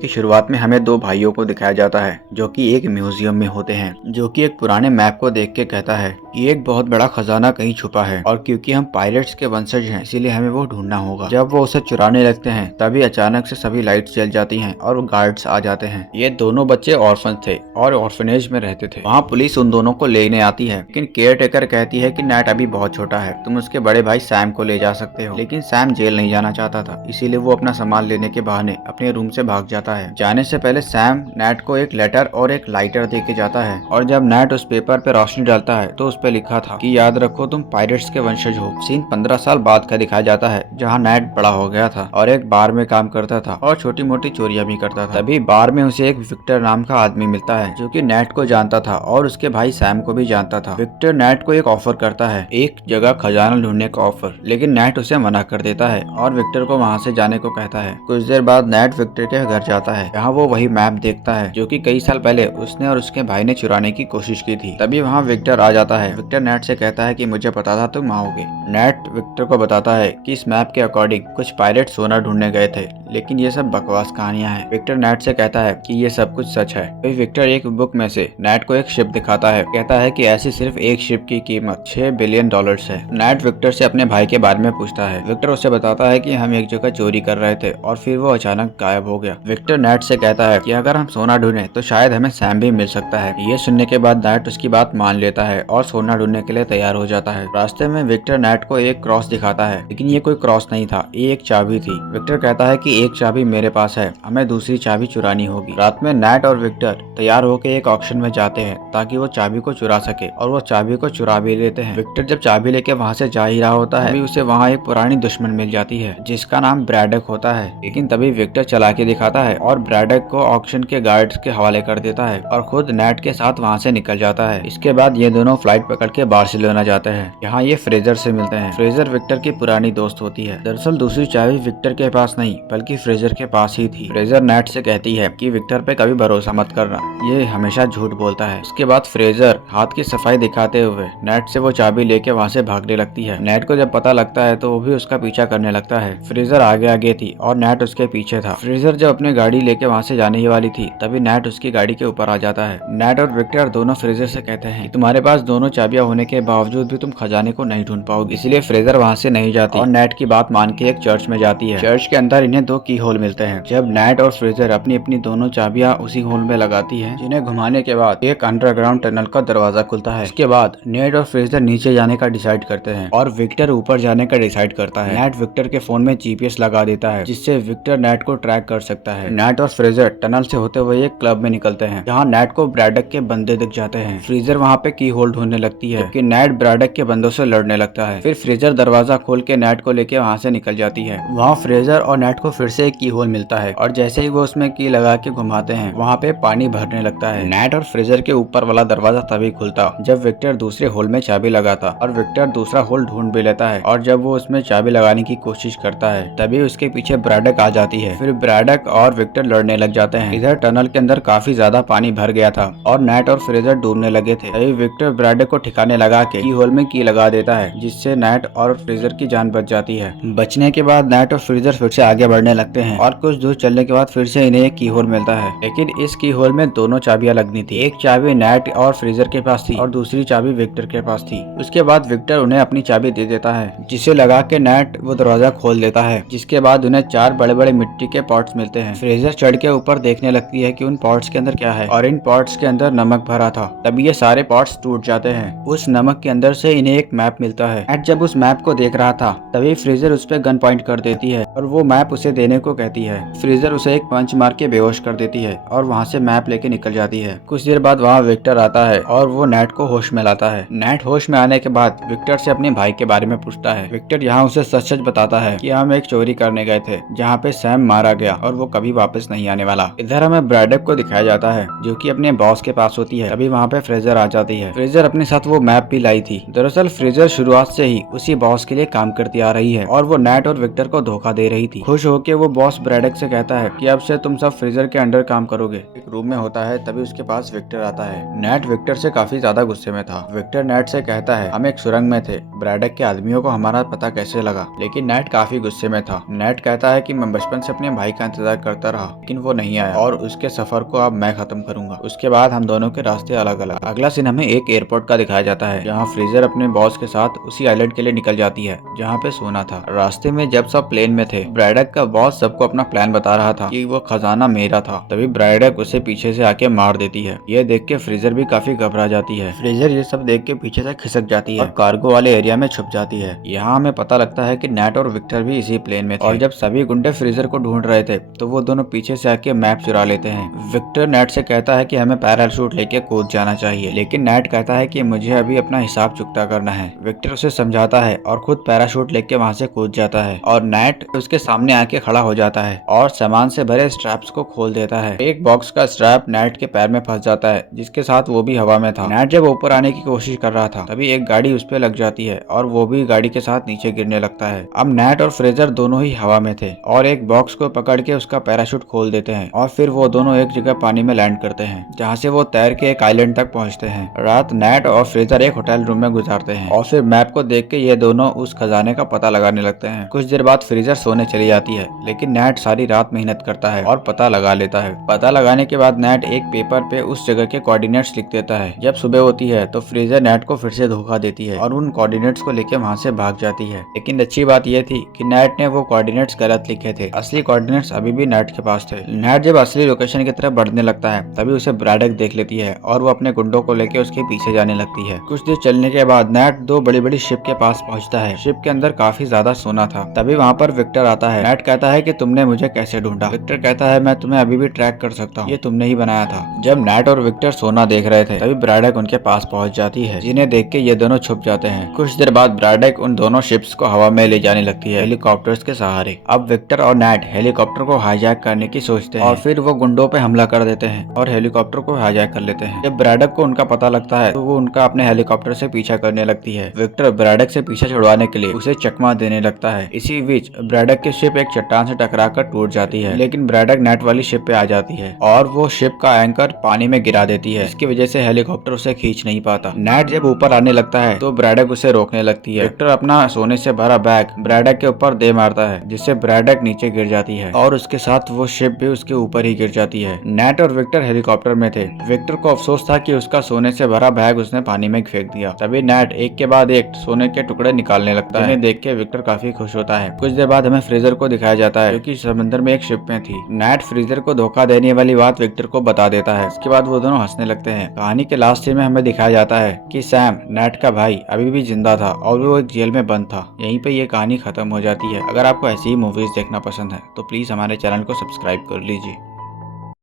की शुरुआत में हमें दो भाइयों को दिखाया जाता है जो कि एक म्यूजियम में होते हैं, जो कि एक पुराने मैप को देख के कहता है कि एक बहुत बड़ा खजाना कहीं छुपा है और क्योंकि हम पायरेट्स के वंशज हैं इसीलिए हमें वो ढूंढना होगा। जब वो उसे चुराने लगते हैं तभी अचानक से सभी लाइट्स जल जाती हैं और गार्ड्स आ जाते हैं। ये दोनों बच्चे ऑर्फन थे और ऑर्फनेज में रहते थे। वहाँ पुलिस उन दोनों को लेने आती है, लेकिन केयर टेकर कहती है कि नेट अभी बहुत छोटा है, तुम उसके बड़े भाई सैम को ले जा सकते हो। लेकिन सैम जेल नहीं जाना चाहता था, इसीलिए वो अपना सामान लेने के बहाने अपने रूम से भाग जाता है। जाने से पहले सैम नेट को एक लेटर और एक लाइटर दे के जाता है और जब नेट उस पेपर पे रोशनी डालता है तो उस पे लिखा था कि याद रखो तुम पायरेट्स के वंशज हो। सीन 15 साल बाद का दिखाया जाता है जहाँ नेट बड़ा हो गया था और एक बार में काम करता था और छोटी मोटी चोरियां भी करता था। तभी बार में उसे एक विक्टर नाम का आदमी मिलता है जो कि नेट को जानता था और उसके भाई सैम को भी जानता था। विक्टर नेट को एक ऑफर करता है, एक जगह खजाना ढूंढने का ऑफर, लेकिन नेट उसे मना कर देता है और विक्टर को वहाँ से जाने को कहता है। कुछ देर बाद नेट विक्टर के घर जाता है, यहाँ वो वही मैप देखता है जो कि कई साल पहले उसने और उसके भाई ने चुराने की कोशिश की थी। तभी वहाँ विक्टर आ जाता है। विक्टर नेट से कहता है कि मुझे पता था तुम आओगे। नेट विक्टर को बताता है कि इस मैप के अकॉर्डिंग कुछ पायरेट सोना ढूंढने गए थे, लेकिन ये सब बकवास कहानियां हैं। विक्टर नेट से कहता है कि ये सब कुछ सच है। फिर विक्टर एक बुक में से नेट को एक शिप दिखाता है, कहता है कि ऐसी सिर्फ एक शिप की कीमत $6 बिलियन है। नेट विक्टर से अपने भाई के बारे में पूछता है। विक्टर उसे बताता है कि हम एक जगह चोरी कर रहे थे और फिर वो अचानक गायब हो गया। विक्टर नेट से कहता है कि अगर हम सोना ढूंढे तो शायद हमें सैम भी मिल सकता है। ये सुनने के बाद नेट उसकी बात मान लेता है और सोना ढूंढने के लिए तैयार हो जाता है। रास्ते में विक्टर नेट को एक क्रॉस दिखाता है, लेकिन ये कोई क्रॉस नहीं था, ये एक चाबी थी। विक्टर कहता है कि एक चाबी मेरे पास है, हमें दूसरी चाबी चुरानी होगी। रात में नेट और विक्टर तैयार होकर एक ऑक्शन में जाते हैं ताकि वो चाबी को चुरा सके और वो चाबी को चुरा भी लेते हैं। विक्टर जब चाबी लेके वहाँ से जा ही रहा होता है तभी उसे वहाँ एक पुरानी दुश्मन मिल जाती है जिसका नाम ब्रैडक होता है। लेकिन तभी विक्टर चला के दिखाता है और ब्रैडक को ऑक्शन के गार्ड्स के हवाले कर देता है और खुद नेट के साथ वहाँ से निकल जाता है। इसके बाद ये दोनों फ्लाइट पकड़ के बार्सिलोना जाते हैं। यहाँ ये फ्रेजर से मिलते हैं। फ्रेजर विक्टर की पुरानी दोस्त होती है। दरअसल दूसरी चाबी विक्टर के पास नहीं बल्कि फ्रेजर के पास ही थी। फ्रेजर नेट से कहती है कि विक्टर पे कभी भरोसा मत करना, ये हमेशा झूठ बोलता है। इसके बाद फ्रेजर हाथ की सफाई दिखाते हुए नेट से वो चाबी लेके वहाँ से भागने लगती है। नेट को जब पता लगता है तो वो भी उसका पीछा करने लगता है। फ्रेजर आगे आगे थी और नेट उसके पीछे था। फ्रेजर जब अपनी गाड़ी लेके वहाँ से जाने ही वाली थी तभी नेट उसकी गाड़ी के ऊपर आ जाता है। नेट और विक्टर दोनों फ्रेजर से कहते हैं तुम्हारे पास दोनों चाबियां होने के बावजूद भी तुम खजाने को नहीं ढूंढ पाओगे, इसलिए फ्रेजर वहाँ से नहीं जाती और नेट की बात मान के एक चर्च में जाती है। चर्च के अंदर इन्हें दो की होल मिलते हैं। जब नेट और फ्रेजर अपनी अपनी दोनों चाबियां उसी होल में लगाती हैं, जिन्हें घुमाने के बाद एक अंडरग्राउंड टनल का दरवाजा खुलता है। इसके बाद नेट और फ्रेजर नीचे जाने का डिसाइड करते हैं और विक्टर ऊपर जाने का डिसाइड करता है। नेट विक्टर के फोन में जीपीएस लगा देता है जिससे विक्टर नेट को ट्रैक कर सकता है। नेट और फ्रेजर टनल से होते हुए एक क्लब में निकलते हैं जहाँ नेट को ब्रैडक के बंदे दिख जाते हैं। फ्रेजर वहाँ पे की होल ढूंढने लगती है जबकि नेट ब्रैडक के बंदों से लड़ने लगता है। फिर फ्रेजर दरवाजा खोल के नेट को लेके वहाँ से निकल जाती है। वहाँ फ्रेजर और नेट को फिर से एक की होल मिलता है और जैसे ही वो उसमें की लगा के घुमाते हैं वहाँ पे पानी भरने लगता है। नेट और फ्रेजर के ऊपर वाला दरवाजा तभी खुलता जब विक्टर दूसरे होल में चाबी लगाता और विक्टर दूसरा होल ढूंढ भी लेता है और जब वो उसमें चाबी लगाने की कोशिश करता है तभी उसके पीछे ब्रैडक आ जाती है। फिर ब्रैडक और विक्टर लड़ने लग जाते हैं। इधर टनल के अंदर काफी ज्यादा पानी भर गया था और नेट और फ्रेजर डूबने लगे थे। तभी विक्टर ब्रैडक को ठिकाने लगा के की होल में की लगा देता है जिससे नेट और फ्रेजर की जान बच जाती है। बचने के बाद नेट और फ्रेजर फिर से आगे बढ़ने लगते हैं और कुछ दूर चलने के बाद फिर से इन्हें एक की होल मिलता है, लेकिन इस की होल में दोनों चाबियां लगनी थी। एक चाबी नेट और फ्रेजर के पास थी और दूसरी चाबी विक्टर के पास थी। उसके बाद विक्टर उन्हें अपनी चाबी दे देता है जिसे लगा के नेट वो दरवाजा खोल देता है, जिसके बाद उन्हें 4 बड़े बड़े मिट्टी के पॉट्स मिलते हैं। फ्रेजर चढ़ के ऊपर देखने लगती है कि उन पॉट्स के अंदर क्या है और इन पॉट्स के अंदर नमक भरा था। तभी ये सारे पॉट्स टूट जाते हैं। उस नमक के अंदर से इन्हें एक मैप मिलता है। नेट जब उस मैप को देख रहा था तभी फ्रेजर उस पर गन पॉइंट कर देती है और वो मैप उसे देने को कहती है। फ्रेजर उसे एक पंच मार के बेहोश कर देती है और वहाँ से मैप लेके निकल जाती है। कुछ देर बाद वहाँ विक्टर आता है और वो नेट को होश में लाता है। नेट होश में आने के बाद विक्टर से अपने भाई के बारे में पूछता है। विक्टर यहाँ उसे सच सच बताता है कि हम एक चोरी करने गए थे जहाँ पे सैम मारा गया और वो कभी वापस नहीं आने वाला। इधर हमें ब्रैडक को दिखाया जाता है जो कि अपने बॉस के पास होती है। अभी वहाँ पे फ्रेजर आ जाती है। फ्रेजर अपने साथ वो मैप भी लाई थी। दरअसल फ्रेजर शुरुआत से ही उसी बॉस के लिए काम करती आ रही है और वो नेट और विक्टर को धोखा दे रही थी। खुश होकर वो बॉस ब्रैडक से कहता है कि अब से तुम सब फ्रेजर के अंडर काम करोगे। एक रूम में होता है तभी उसके पास विक्टर आता है। नेट विक्टर से काफी ज्यादा गुस्से में था। विक्टर नेट से कहता है हम एक सुरंग में थे, ब्रैडक के आदमियों को हमारा पता कैसे लगा, लेकिन नेट काफी गुस्से में था। नेट कहता है कि मैं बचपन से अपने भाई का इंतजार करता करता रहा लेकिन वो नहीं आया और उसके सफर को अब मैं खत्म करूंगा। उसके बाद हम दोनों के रास्ते अलग अलग। अगला सीन हमें एक एयरपोर्ट का दिखाया जाता है जहाँ फ्रीजर अपने बॉस के साथ उसी आइलैंड के लिए निकल जाती है जहाँ पे सोना था। रास्ते में जब सब प्लेन में थे, ब्रैडक का बॉस सबको अपना प्लान बता रहा था कि वो खजाना मेरा था। तभी ब्रैडक उसे पीछे से आके मार देती है। ये देख के फ्रीजर भी काफी घबरा जाती है। फ्रीजर ये सब देख के पीछे से खिसक जाती है और कार्गो वाले एरिया में छुप जाती है। यहाँ हमें पता लगता है कि नेट और विक्टर भी इसी प्लेन में थे और जब सभी गुंडे फ्रीजर को ढूंढ रहे थे तो वो दोनों पीछे से आके मैप चुरा लेते हैं। विक्टर नेट से कहता है कि हमें पैराशूट लेके कूद जाना चाहिए, लेकिन नेट कहता है कि मुझे अभी अपना हिसाब चुकता करना है। विक्टर उसे समझाता है और खुद पैराशूट लेके वहाँ से कूद जाता है और नेट उसके सामने आके खड़ा हो जाता है और सामान से भरे स्ट्रैप्स को खोल देता है। एक बॉक्स का स्ट्रैप नेट के पैर में फंस जाता है जिसके साथ वो भी हवा में था। नेट जब ऊपर आने की कोशिश कर रहा था तभी एक गाड़ी उस पे लग जाती है और वो भी गाड़ी के साथ नीचे गिरने लगता है। अब नेट और फ्रेजर दोनों ही हवा में थे और एक बॉक्स को पकड़ के उसका पैराशूट खोल देते हैं और फिर वो दोनों एक जगह पानी में लैंड करते हैं जहाँ से वो तैर के एक आइलैंड तक पहुँचते हैं। रात नेट और फ्रेजर एक होटल रूम में गुजारते हैं और फिर मैप को देख के ये दोनों उस खजाने का पता लगाने लगते हैं। कुछ देर बाद फ्रीजर सोने चली जाती है लेकिन नेट सारी रात मेहनत करता है और पता लगा लेता है। पता लगाने के बाद नेट एक पेपर पे उस जगह के कोऑर्डिनेट्स लिख देता है। जब सुबह होती है तो फ्रीजर नेट को फिर से धोखा देती है और उन कोऑर्डिनेट्स को लेके वहाँ से भाग जाती है। लेकिन अच्छी बात यह थी कि नेट ने वो कोऑर्डिनेट्स गलत लिखे थे, असली कोऑर्डिनेट्स अभी भी नेट के पास थे। नेट जब असली लोकेशन की तरफ बढ़ने लगता है तभी उसे ब्रैडक देख लेती है और वो अपने गुंडों को लेके उसके पीछे जाने लगती है। कुछ देर चलने के बाद नेट दो बड़ी बड़ी शिप के पास पहुंचता है। शिप के अंदर काफी ज्यादा सोना था। तभी वहाँ पर विक्टर आता है। नेट कहता है कि तुमने मुझे कैसे ढूंढा? विक्टर कहता है मैं तुम्हें अभी भी ट्रैक कर सकता हूँ, ये तुमने ही बनाया था। जब नेट और विक्टर सोना देख रहे थे तभी ब्रैडक उनके पास पहुंच जाती है जिन्हें देख के ये दोनों छुप जाते हैं। कुछ देर बाद ब्रैडक उन दोनों शिप्स को हवा में ले जाने लगती है हेलीकॉप्टर्स के सहारे। अब विक्टर और नेट हेलीकॉप्टर को हाईजैक करने की सोचते हैं और फिर वो गुंडों पे हमला कर देते हैं और हेलीकॉप्टर को हाईजैक कर लेते हैं। जब ब्रैडक को उनका पता लगता है तो वो उनका अपने हेलीकॉप्टर से पीछा करने लगती है। विक्टर ब्रैडक से पीछा छुड़वाने के लिए उसे चकमा देने लगता है। इसी बीच ब्रैडक की शिप एक चट्टान से टकराकर टूट जाती है लेकिन ब्रैडक नेट वाली शिप पे आ जाती है और वो शिप का एंकर पानी में गिरा देती है। इसकी वजह से हेलीकॉप्टर उसे खींच नहीं पाता। नेट जब ऊपर आने लगता है तो ब्रैडक उसे रोकने लगती है। विक्टर अपना सोने से भरा बैग ब्रैडक के ऊपर दे मारता है जिससे ब्रैडक नीचे गिर जाती है और उसके साथ वो शिप भी उसके ऊपर ही गिर जाती है। नेट और विक्टर हेलीकॉप्टर में थे। विक्टर को अफसोस था कि उसका सोने से भरा बैग उसने पानी में फेंक दिया। तभी नेट एक के बाद एक सोने के टुकड़े निकालने लगता है जिन्हें देख के विक्टर काफी खुश होता है। कुछ देर बाद हमें फ्रीजर को दिखाया जाता है जो कि समंदर में एक शिप में थी। नेट फ्रीजर को धोखा देने वाली बात विक्टर को बता देता है। इसके बाद वो दोनों हंसने लगते हैं। कहानी के लास्ट सीन में हमें दिखाया जाता है कि सैम नेट का भाई अभी भी जिंदा था और वो एक जेल में बंद था। यहीं पे ये कहानी खत्म हो जाती है। अगर आपको ऐसी ही मूवीज देखना पसंद है तो प्लीज हमारे चैनल को सब्सक्राइब कर लीजिए।